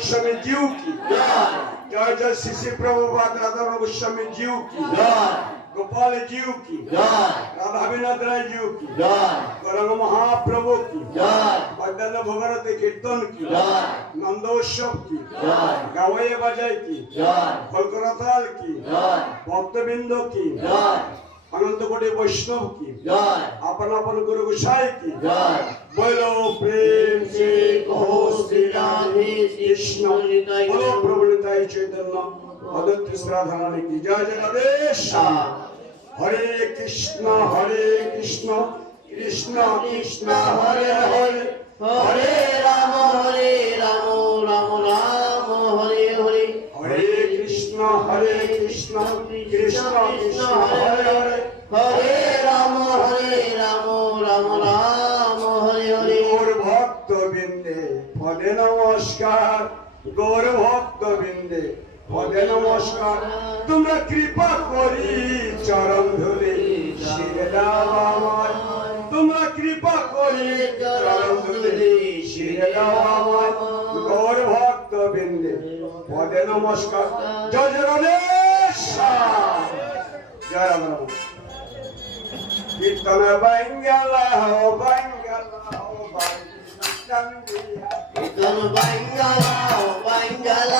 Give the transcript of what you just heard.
গোস্বামী জিউ কি জয় জয় শ্রী শ্রী প্রভুপাদ রাধারমণ গোস্বামী জিউ কি গোপাল জিউ কি রাধা বিনোদ রায় জিউ কি গৌরাঙ্গ মহাপ্রভু কি বৈদ্যনাথ ভগবতী কীর্তন কি নন্দ উৎসব কি গাওয়াইয়ে বাজায় কি কলকাতাল কি ভক্তবৃন্দ কি अनंत कोटि वैष्णव की अपन अपन गुरु गोसाई की बोलो प्रेम से कहो श्री राधे कृष्ण बोलो प्रभु निताई चैतन्य अद्वैत श्राधारानी की जय जगदीश हरे कृष्ण कृष्ण कृष्ण हरे हरे हरे राम राम राम हरे हरे हरे कृष्ण कृष्ण कृष्ण हरे हरे हरे राम राम राम हरे हरे गौर भक्त बिंदे पदे नमस्कार गौर भक्त बिंदे पदे नमस्कार तुम्हारा कृपा करी चरण धुले शिरे दाও আমায় तुम्हारा कृपा करी चरण धुले शिरे दाও আমায় गौर भक्त बिंदे पदे नमस्कार जय जगदीश जय राम कीर्तन बांगला हो कीर्तन बांगला